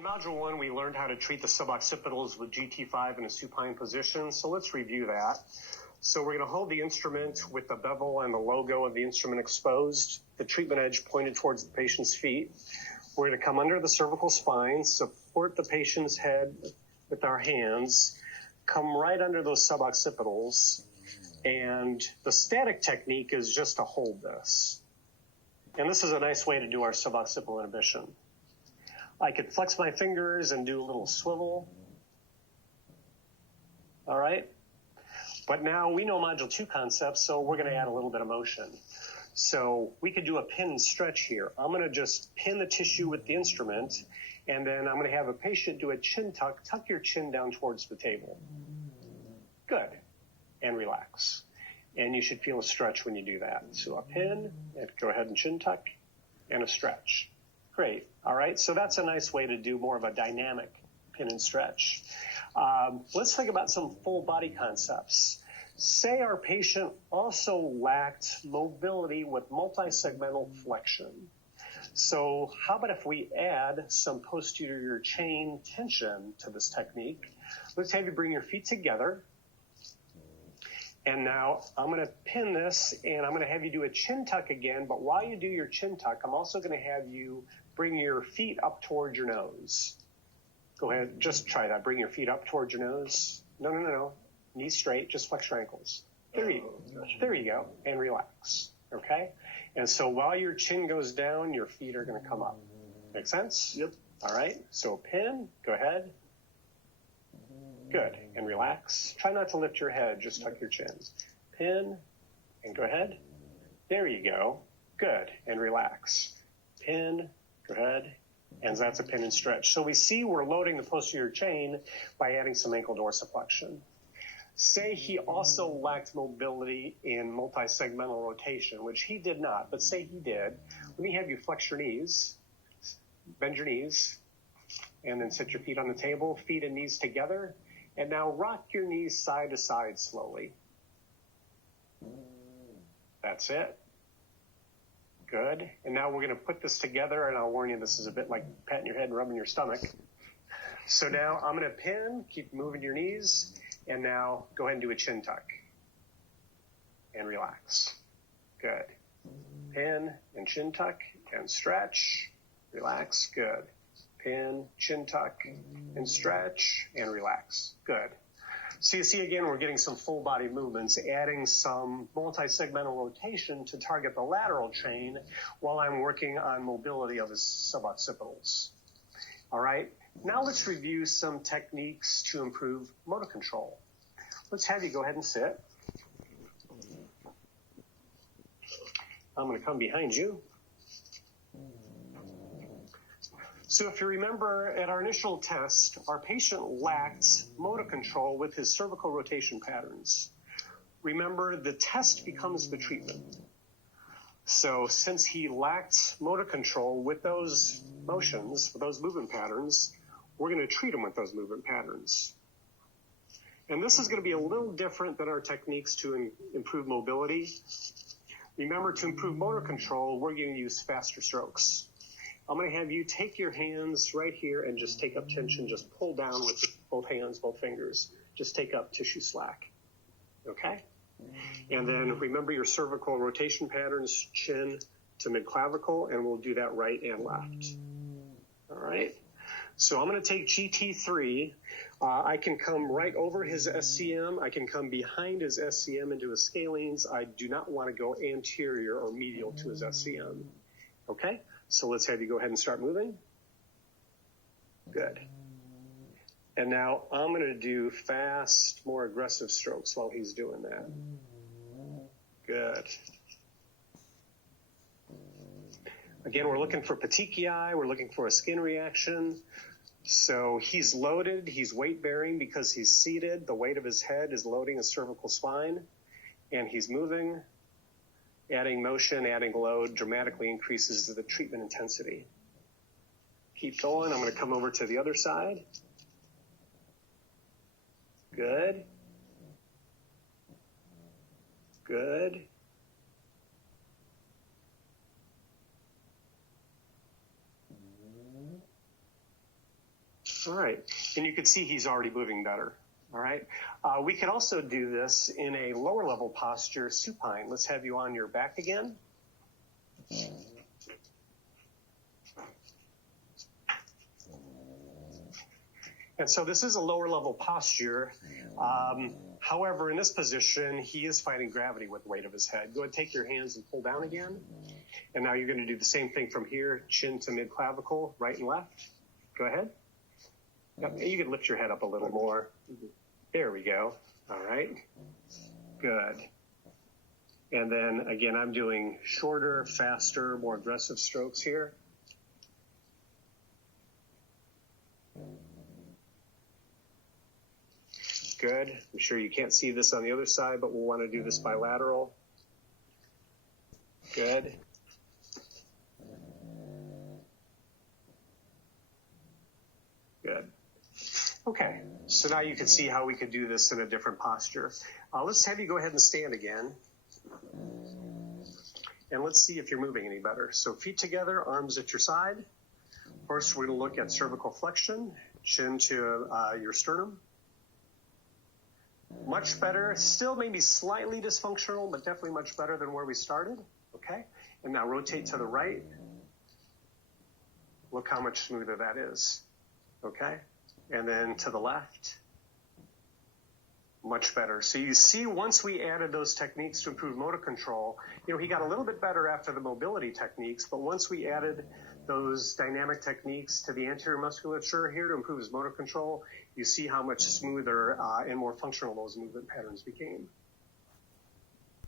In Module 1, we learned how to treat the suboccipitals with GT5 in a supine position, so let's review that. So we're going to hold the instrument with the bevel and the logo of the instrument exposed, the treatment edge pointed towards the patient's feet. We're going to come under the cervical spine, support the patient's head with our hands, come right under those suboccipitals, and the static technique is just to hold this. And this is a nice way to do our suboccipital inhibition. I could flex my fingers and do a little swivel. All right? But now we know Module 2 concepts, so we're going to add a little bit of motion. So we could do a pin and stretch here. I'm going to just pin the tissue with the instrument, and then I'm going to have a patient do a chin tuck. Tuck your chin down towards the table. Good. And relax. And you should feel a stretch when you do that. So a pin, and go ahead and chin tuck, and a stretch. Great. All right. So that's a nice way to do more of a dynamic pin and stretch. Let's think about some full body concepts. Say our patient also lacked mobility with multi-segmental flexion. So how about if we add some posterior chain tension to this technique? Let's have you bring your feet together. And now I'm going to pin this, and I'm going to have you do a chin tuck again. But while you do your chin tuck, I'm also going to have you bring your feet up towards your nose. Go ahead. Just try that. Bring your feet up towards your nose. No. Knees straight. Just flex your ankles. There you go. And relax. Okay? And so while your chin goes down, your feet are going to come up. Make sense? Yep. All right. So pin. Go ahead. Good. And relax. Try not to lift your head. Just tuck your chin. Pin. And go ahead. There you go. Good. And relax. Pin. Go ahead. And that's a pin and stretch. So we see we're loading the posterior chain by adding some ankle dorsiflexion. Say he also lacked mobility in multi-segmental rotation, which he did not, but say he did. Let me have you flex your knees, bend your knees, and then set your feet on the table, feet and knees together. And now rock your knees side to side slowly. That's it. Good. And now we're going to put this together, and I'll warn you, this is a bit like patting your head and rubbing your stomach. So now I'm going to pin, keep moving your knees, and now go ahead and do a chin tuck. And relax. Good. Pin and chin tuck and stretch. Relax. Good. Pin, chin tuck, and stretch, and relax. Good. So you see, again, we're getting some full body movements, adding some multi-segmental rotation to target the lateral chain while I'm working on mobility of his suboccipitals. All right. Now let's review some techniques to improve motor control. Let's have you go ahead and sit. I'm going to come behind you. So if you remember at our initial test, our patient lacked motor control with his cervical rotation patterns. Remember, the test becomes the treatment. So since he lacked motor control with those motions, with those movement patterns, we're going to treat him with those movement patterns. And this is going to be a little different than our techniques to improve mobility. Remember, to improve motor control, we're going to use faster strokes. I'm going to have you take your hands right here and just take up tension. Just pull down with both hands, both fingers. Just take up tissue slack. Okay? And then remember your cervical rotation patterns, chin to mid-clavicle, and we'll do that right and left. All right? So I'm going to take GT3. I can come right over his SCM. I can come behind his SCM into his scalenes. I do not want to go anterior or medial to his SCM. Okay? So let's have you go ahead and start moving. Good. And now I'm going to do fast, more aggressive strokes while he's doing that. Good. Again, we're looking for petechiae. We're looking for a skin reaction. So he's loaded. He's weight-bearing because he's seated. The weight of his head is loading his cervical spine. And he's moving. Adding motion, adding load dramatically increases the treatment intensity. Keep going. I'm going to come over to the other side. Good. Good. All right. And you can see he's already moving better. All right. We could also do this in a lower level posture, supine. Let's have you on your back again. And so this is a lower level posture. However, in this position, he is fighting gravity with the weight of his head. Go ahead, take your hands and pull down again. And now you're going to do the same thing from here, chin to mid clavicle, right and left. Go ahead. Yep. You can lift your head up a little more. There we go. All right. Good. And then again, I'm doing shorter, faster, more aggressive strokes here. Good. I'm sure you can't see this on the other side, but we'll want to do this bilateral. Good. Good. Okay, so now you can see how we could do this in a different posture. Let's have you go ahead and stand again. And let's see if you're moving any better. So feet together, arms at your side. First, we're going to look at cervical flexion, chin to your sternum. Much better, still maybe slightly dysfunctional, but definitely much better than where we started. Okay, and now rotate to the right. Look how much smoother that is. Okay, and then to the left. Much better. So you see, once we added those techniques to improve motor control, he got a little bit better after the mobility techniques, but once we added those dynamic techniques to the anterior musculature here to improve his motor control, you see how much smoother and more functional those movement patterns became.